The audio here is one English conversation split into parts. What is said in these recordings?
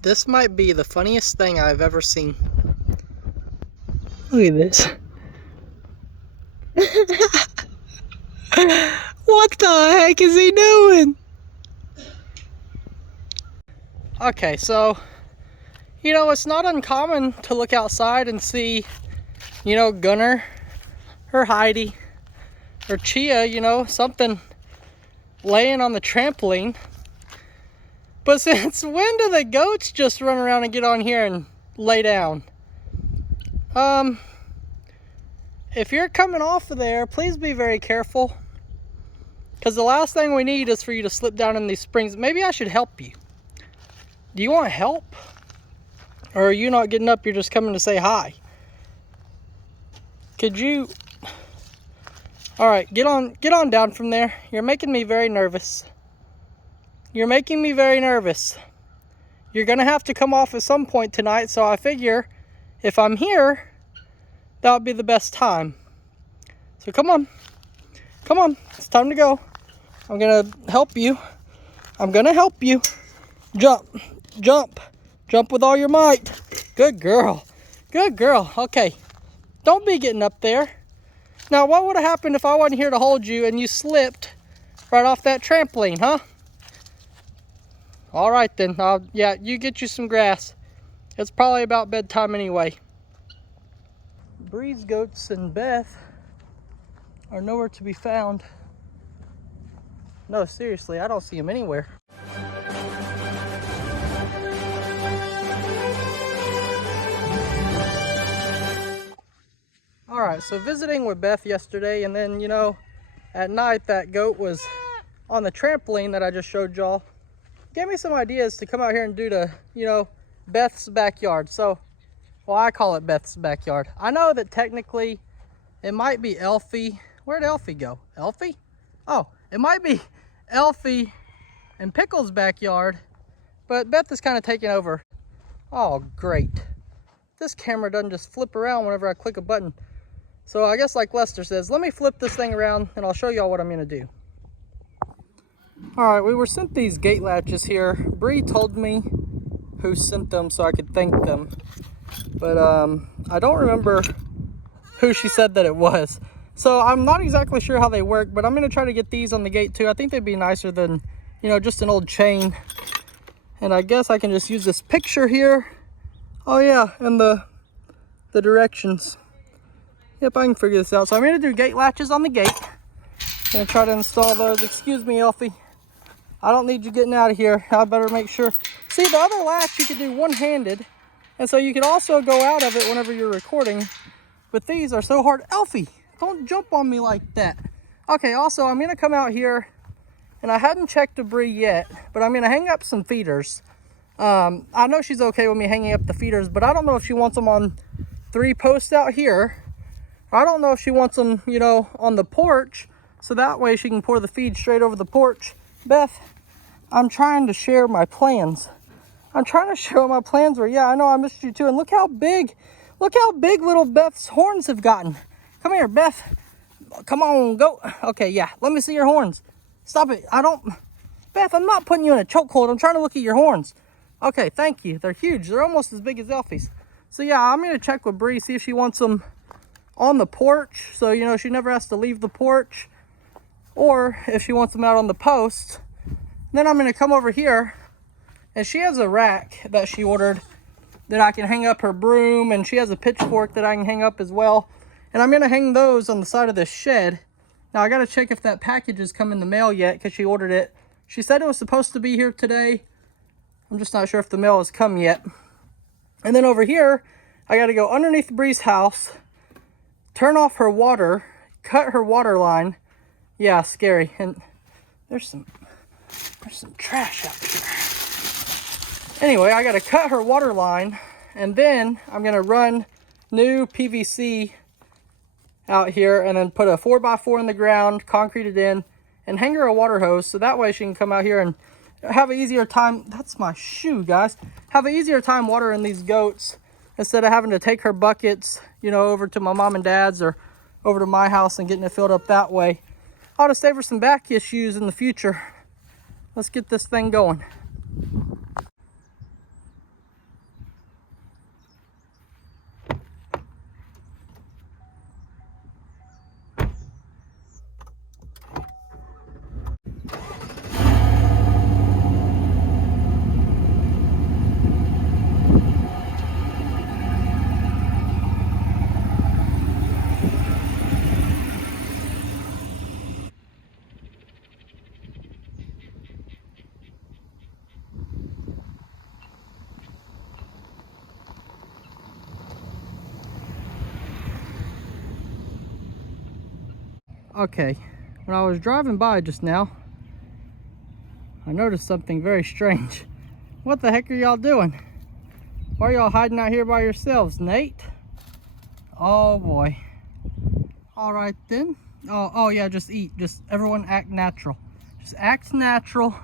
This might be the funniest thing I've ever seen. Look at this. What the heck is he doing? Okay, so, it's not uncommon to look outside and see, Gunner or Heidi or Chia, something laying on the trampoline. But since when do the goats just run around and get on here and lay down? If you're coming off of there, please be very careful. Because the last thing we need is for you to slip down in these springs. Maybe I should help you. Do you want help? Or are you not getting up, you're just coming to say hi? Could you... Alright, get on down from there. You're making me very nervous. You're making me very nervous. You're going to have to come off at some point tonight, so I figure if I'm here, that would be the best time. So come on. Come on. It's time to go. I'm going to help you. I'm going to help you. Jump. Jump. Jump with all your might. Good girl. Good girl. Okay. Don't be getting up there. Now, what would have happened if I wasn't here to hold you and you slipped right off that trampoline, huh? All right, then. Yeah, you get you some grass. It's probably about bedtime anyway. Bree's goats and Beth are nowhere to be found. No, seriously, I don't see them anywhere. All right, so visiting with Beth yesterday, and then, at night that goat was on the trampoline that I just showed y'all. Gave me some ideas to come out here and do to, Beth's backyard. So, well, I call it Beth's backyard. I know that technically it might be Elfie. Where'd Elfie go? Elfie? Oh, it might be Elfie and Pickle's backyard, but Beth is kind of taking over. Oh, great. This camera doesn't just flip around whenever I click a button. So I guess like Lester says, let me flip this thing around and I'll show y'all what I'm gonna do. All right, we were sent these gate latches here. Bree told me who sent them so I could thank them. But I don't remember who she said that it was. So I'm not exactly sure how they work, but I'm gonna try to get these on the gate too. I think they'd be nicer than, just an old chain. And I guess I can just use this picture here. Oh yeah, and the directions. Yep, I can figure this out. So I'm gonna do gate latches on the gate. I'm gonna try to install those. Excuse me, Elfie. I don't need you getting out of here. I better make sure. See, the other latch you could do one-handed. And so you could also go out of it whenever you're recording. But these are so hard. Elfie, don't jump on me like that. Okay, also, I'm gonna come out here, and I hadn't checked debris yet, but I'm gonna hang up some feeders. I know she's okay with me hanging up the feeders, but I don't know if she wants them on 3 posts out here. I don't know if she wants them, on the porch, so that way she can pour the feed straight over the porch. Beth, I'm trying to share my plans. I'm trying to show my plans where, yeah, I know I missed you too. And look how big little Beth's horns have gotten. Come here, Beth. Come on, go. Okay, yeah, let me see your horns. Stop it. Beth, I'm not putting you in a chokehold. I'm trying to look at your horns. Okay, thank you. They're huge. They're almost as big as Elfie's. So yeah, I'm going to check with Bree, see if she wants them on the porch. So, she never has to leave the porch. Or if she wants them out on the post. Then I'm going to come over here. And she has a rack that she ordered that I can hang up her broom. And she has a pitchfork that I can hang up as well. And I'm going to hang those on the side of this shed. Now, I got to check if that package has come in the mail yet because she ordered it. She said it was supposed to be here today. I'm just not sure if the mail has come yet. And then over here, I got to go underneath Bree's house, turn off her water, cut her water line. Yeah, scary. And there's some trash out here. Anyway, I got to cut her water line, and then I'm going to run new PVC out here and then put a 4x4 in the ground, concrete it in, and hang her a water hose so that way she can come out here and have an easier time. That's my shoe, guys. Have an easier time watering these goats instead of having to take her buckets, over to my mom and dad's or over to my house and getting it filled up that way. I ought to save her some back issues in the future. Let's get this thing going. Okay, when I was driving by just now, I noticed something very strange. What the heck are y'all doing? Why are y'all hiding out here by yourselves, Nate? Oh boy. All right then. Oh yeah, just eat. Just everyone act natural. Just act natural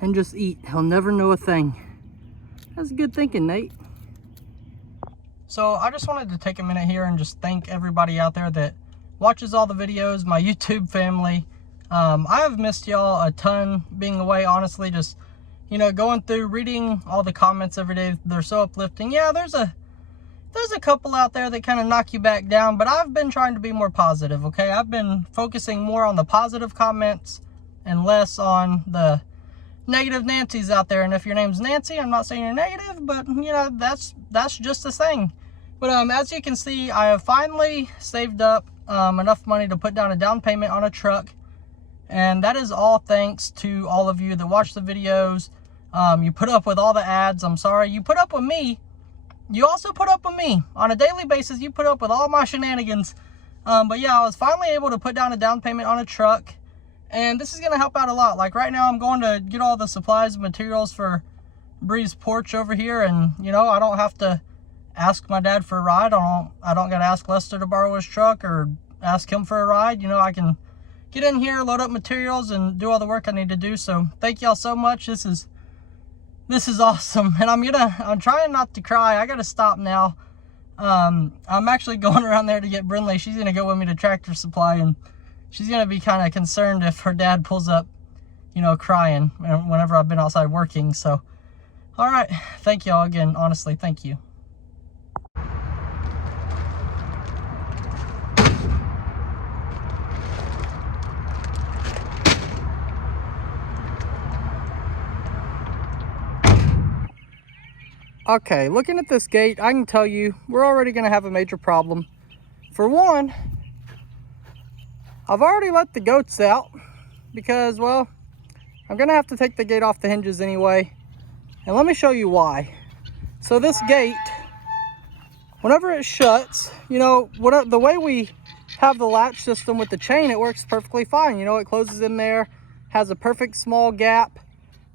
and just eat. He'll never know a thing. That's good thinking, Nate. So I just wanted to take a minute here and just thank everybody out there that watches all the videos, my YouTube family. I have missed y'all a ton being away, honestly. Just, you know, going through, reading all the comments every day. They're so uplifting. Yeah, there's a couple out there that kind of knock you back down, but I've been trying to be more positive, okay? I've been focusing more on the positive comments and less on the negative Nancy's out there. And if your name's Nancy, I'm not saying you're negative, but you know, that's just the thing. But as you can see, I have finally saved up enough money to put down a down payment on a truck, and that is all thanks to all of you that watch the videos. You put up with all the ads. I'm sorry, you put up with me. You also put up with me on a daily basis. You put up with all my shenanigans. But yeah, I was finally able to put down a down payment on a truck, and this is going to help out a lot. Like right now, I'm going to get all the supplies and materials for Bree's porch over here, and you know, I don't have to ask my dad for a ride. I don't got to ask Lester to borrow his truck or ask him for a ride. You know, I can get in here, load up materials, and do all the work I need to do. So thank y'all so much. This is awesome, and I'm trying not to cry. I gotta stop now. I'm actually going around there to get Brinley. She's gonna go with me to Tractor Supply, and she's gonna be kind of concerned if her dad pulls up, you know, crying whenever I've been outside working. So, all right, thank y'all again. Honestly, thank you. Okay, looking at this gate, I can tell you we're already going to have a major problem. For one, I've already let the goats out because, well, I'm going to have to take the gate off the hinges anyway. And let me show you why. So this gate, whenever it shuts, you know, the way we have the latch system with the chain, it works perfectly fine. You know, it closes in there, has a perfect small gap.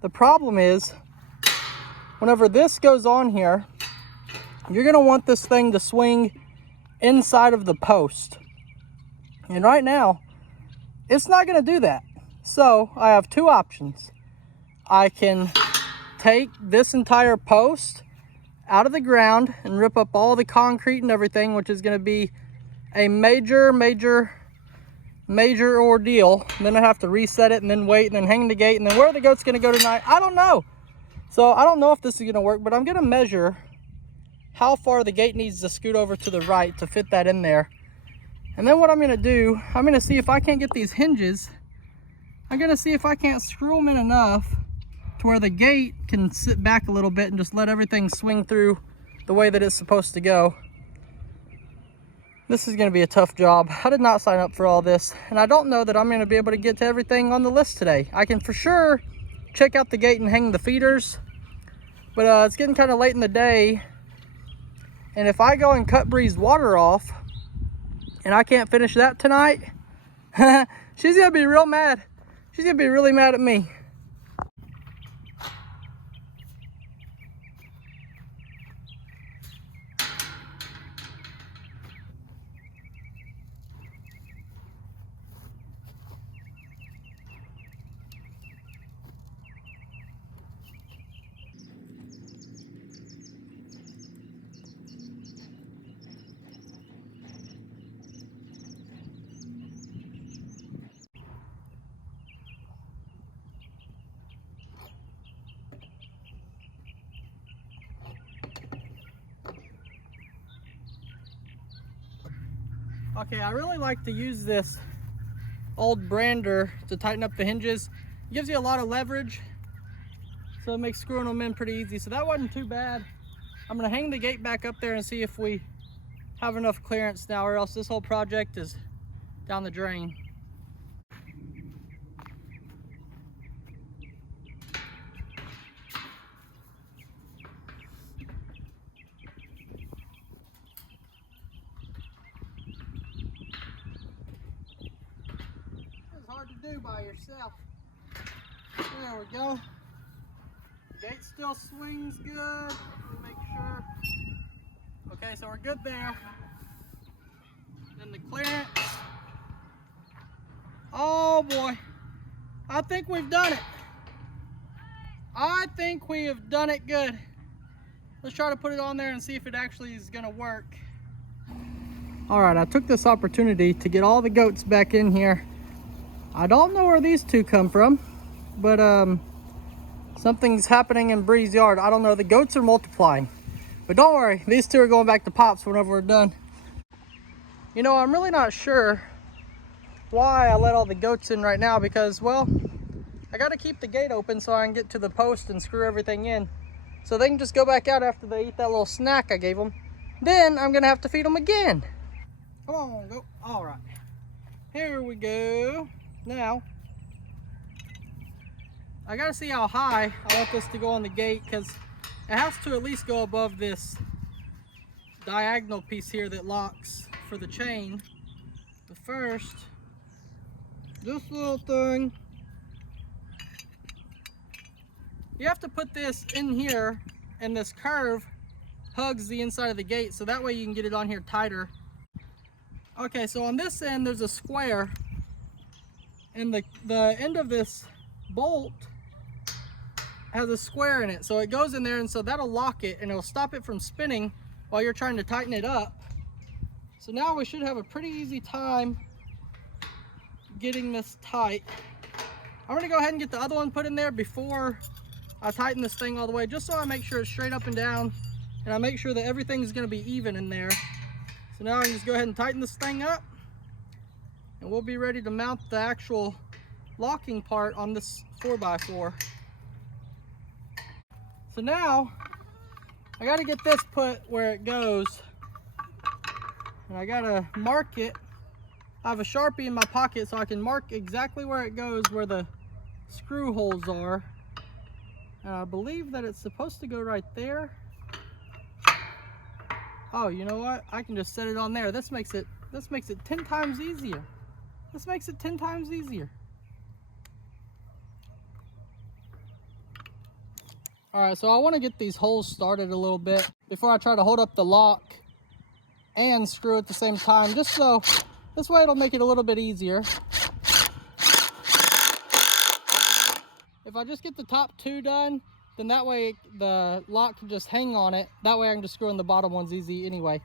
The problem is, whenever this goes on here, you're going to want this thing to swing inside of the post. And right now, it's not going to do that. So I have two options. I can take this entire post out of the ground and rip up all the concrete and everything, which is going to be a major ordeal. And then I have to reset it and then wait and then hang the gate. And then where are the goats going to go tonight? I don't know. So I don't know if this is going to work, but I'm going to measure how far the gate needs to scoot over to the right to fit that in there. And then what I'm going to do, I'm going to see if I can't get these hinges. I'm going to see if I can't screw them in enough to where the gate can sit back a little bit and just let everything swing through the way that it's supposed to go. This is going to be a tough job. I did not sign up for all this, and I don't know that I'm going to be able to get to everything on the list today. I can for sure check out the gate and hang the feeders, but it's getting kind of late in the day, and if I go and cut Bree's water off and I can't finish that tonight, she's gonna be real mad. She's gonna be really mad at me. Okay, I really like to use this old brander to tighten up the hinges. It gives you a lot of leverage, so it makes screwing them in pretty easy. So that wasn't too bad. I'm gonna hang the gate back up there and see if we have enough clearance now, or else this whole project is down the drain. do by yourself. There we go. Gate still swings good. Let me make sure. Okay, so we're good there. Then the clearance. Oh boy. I think we've done it. I think we have done it good. Let's try to put it on there and see if it actually is gonna work. All right, I took this opportunity to get all the goats back in here. I don't know where these two come from, but something's happening in Bree's yard. I don't know, the goats are multiplying. But don't worry, these two are going back to Pops whenever we're done. You know, I'm really not sure why I let all the goats in right now because, well, I gotta keep the gate open so I can get to the post and screw everything in. So they can just go back out after they eat that little snack I gave them. Then I'm gonna have to feed them again. Come on, go. All right, here we go. Now, I gotta see how high I want this to go on the gate because it has to at least go above this diagonal piece here that locks for the chain. But first, this little thing, you have to put this in here and this curve hugs the inside of the gate so that way you can get it on here tighter. Okay, so on this end there's a square and the end of this bolt has a square in it, so it goes in there and so that'll lock it and it'll stop it from spinning while you're trying to tighten it up. So now we should have a pretty easy time getting this tight. I'm gonna go ahead and get the other one put in there before I tighten this thing all the way, just so I make sure it's straight up and down and I make sure that everything's gonna be even in there. So now I can just go ahead and tighten this thing up and we'll be ready to mount the actual locking part on this 4x4. So now I gotta get this put where it goes and I gotta mark it. I have a Sharpie in my pocket so I can mark exactly where it goes, where the screw holes are. And I believe that it's supposed to go right there. Oh, you know what? I can just set it on there. This makes it 10 times easier. This makes it 10 times easier. All right, so I want to get these holes started a little bit before I try to hold up the lock and screw at the same time, just so this way it'll make it a little bit easier. If I just get the top two done, then that way the lock can just hang on it. That way I can just screw in the bottom ones easy anyway.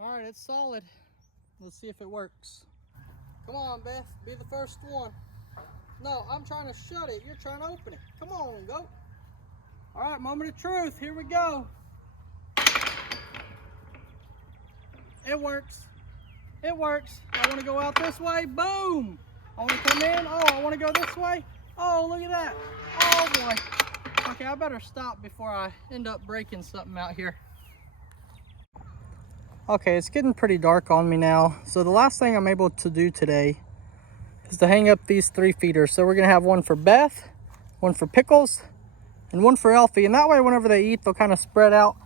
All right, it's solid. Let's see if it works. Come on, Beth, be the first one. No, I'm trying to shut it. You're trying to open it. Come on, go. All right, moment of truth. Here we go. It works. It works. I want to go out this way. Boom. I want to come in. Oh, I want to go this way. Oh, look at that. Oh, boy. Okay, I better stop before I end up breaking something out here. Okay, it's getting pretty dark on me now. So the last thing I'm able to do today is to hang up these 3 feeders. So we're going to have one for Beth, one for Pickles, and one for Elfie. And that way, whenever they eat, they'll kind of spread out.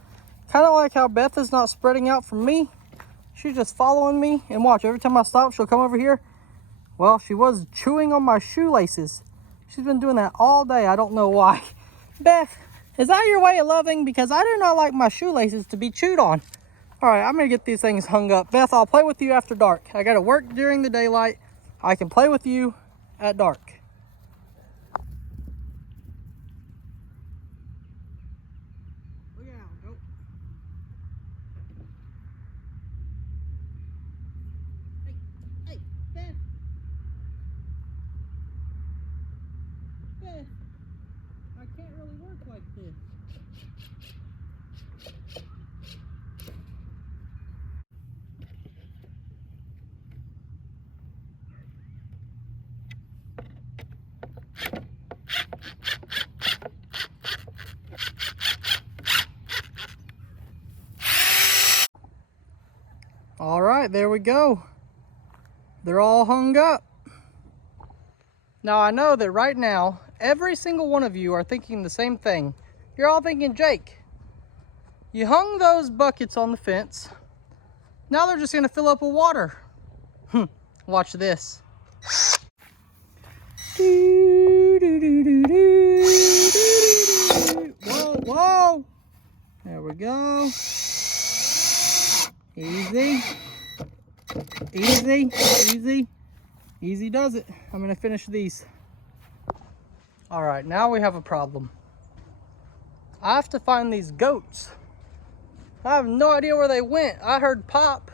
Kind of like how Beth is not spreading out from me. She's just following me, and watch, every time I stop, she'll come over here. Well, she was chewing on my shoelaces. She's been doing that all day. I don't know why. Beth, is that your way of loving? Because I do not like my shoelaces to be chewed on. All right, I'm gonna get these things hung up. Beth, I'll play with you after dark. I gotta work during the daylight. I can play with you at dark. Look out, go. Hey, Beth. Beth, I can't really work like this. All right, there we go. They're all hung up. Now I know that right now, every single one of you are thinking the same thing. You're all thinking, Jake, You hung those buckets on the fence. Now they're just gonna fill up with water. Watch this. Whoa, whoa. There we go. Easy. Easy, easy. Easy does it. I'm gonna finish these. All right, now we have a problem. I have to find these goats. I have no idea where they went. I heard Pop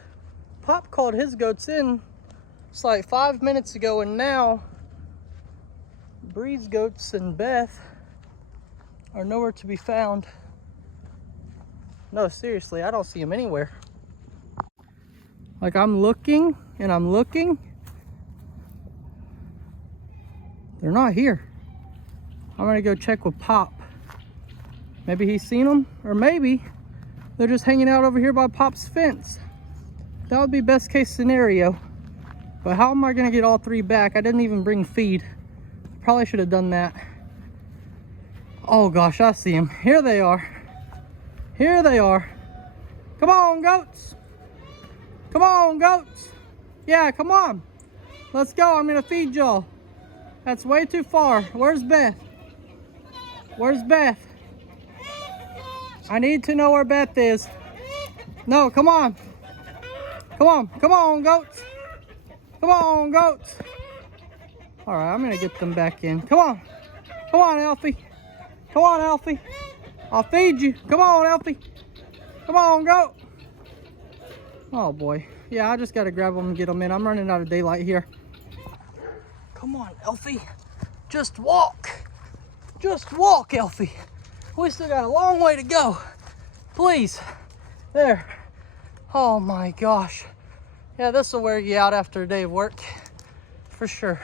called his goats in. It's like 5 minutes ago, and now Bree's goats and Beth are nowhere to be found. No, seriously, I don't see them anywhere. Like, I'm looking and I'm looking. They're not here. I'm gonna go check with Pop. Maybe he's seen them, or maybe they're just hanging out over here by Pop's fence. That would be best case scenario. But how am I gonna get all three back? I didn't even bring feed. Probably should have done that. Oh gosh, I see them. Here they are. Here they are. Come on, goats. Come on, goats. Yeah, come on. Let's go. I'm gonna feed y'all. That's way too far. Where's Beth? Where's Beth? I need to know where Beth is. No, come on. Come on. Come on, goats. Come on, goats. All right, I'm gonna get them back in. Come on. Come on, Alfie. Come on, Alfie. I'll feed you. Come on, Alfie. Come on, goat. Oh boy. Yeah, I just gotta grab them and get them in. I'm running out of daylight here. Come on, Elfie. Just walk. Just walk, Elfie. We still got a long way to go. Please. There. Oh my gosh. Yeah, this will wear you out after a day of work. For sure.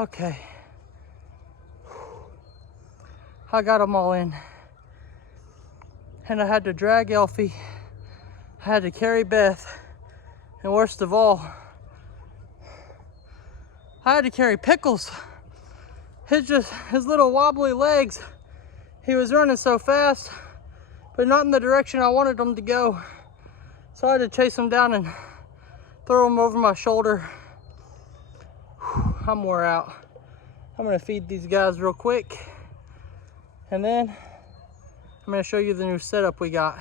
Okay. I got them all in. And I had to drag Elfie. I had to carry Beth. And worst of all, I had to carry Pickles. His little wobbly legs. He was running so fast, but not in the direction I wanted him to go. So I had to chase him down and throw him over my shoulder. I'm wore out. I'm gonna feed these guys real quick. And then I'm gonna show you the new setup we got.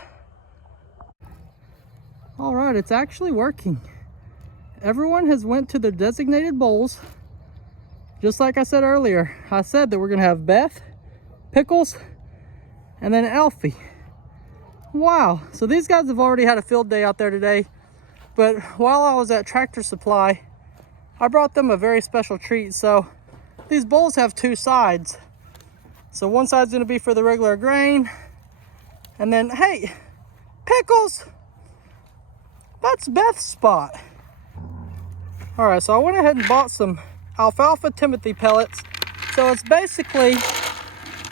All right, it's actually working. Everyone has went to their designated bowls. Just like I said earlier, I said that we're gonna have Beth, Pickles, and then Alfie. Wow, so these guys have already had a field day out there today. But while I was at Tractor Supply, I brought them a very special treat. So these bowls have two sides. So one side's gonna be for the regular grain. And then, hey, Pickles, that's Beth's spot. All right, so I went ahead and bought some alfalfa Timothy pellets. So it's basically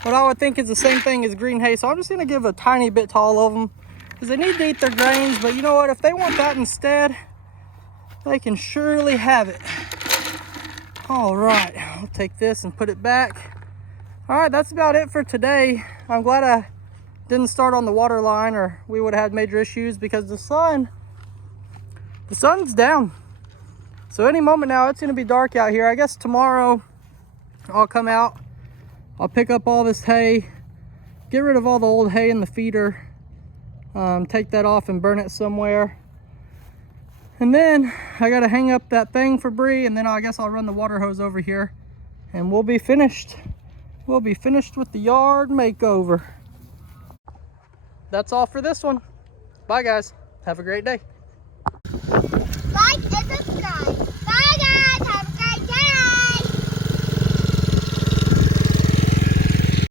what I would think is the same thing as green hay. So I'm just gonna give a tiny bit to all of them because they need to eat their grains. But you know what, if they want that instead, they can surely have it. All right, I'll take this and put it back. All right, that's about it for today. I'm glad I didn't start on the water line or we would have had major issues because the sun's down. So any moment now, it's gonna be dark out here. I guess tomorrow I'll come out, I'll pick up all this hay, get rid of all the old hay in the feeder, take that off and burn it somewhere. And then I gotta hang up that thing for Bree, and then I guess I'll run the water hose over here and we'll be finished. We'll be finished with the yard makeover. That's all for this one. Bye guys, have a great day. Like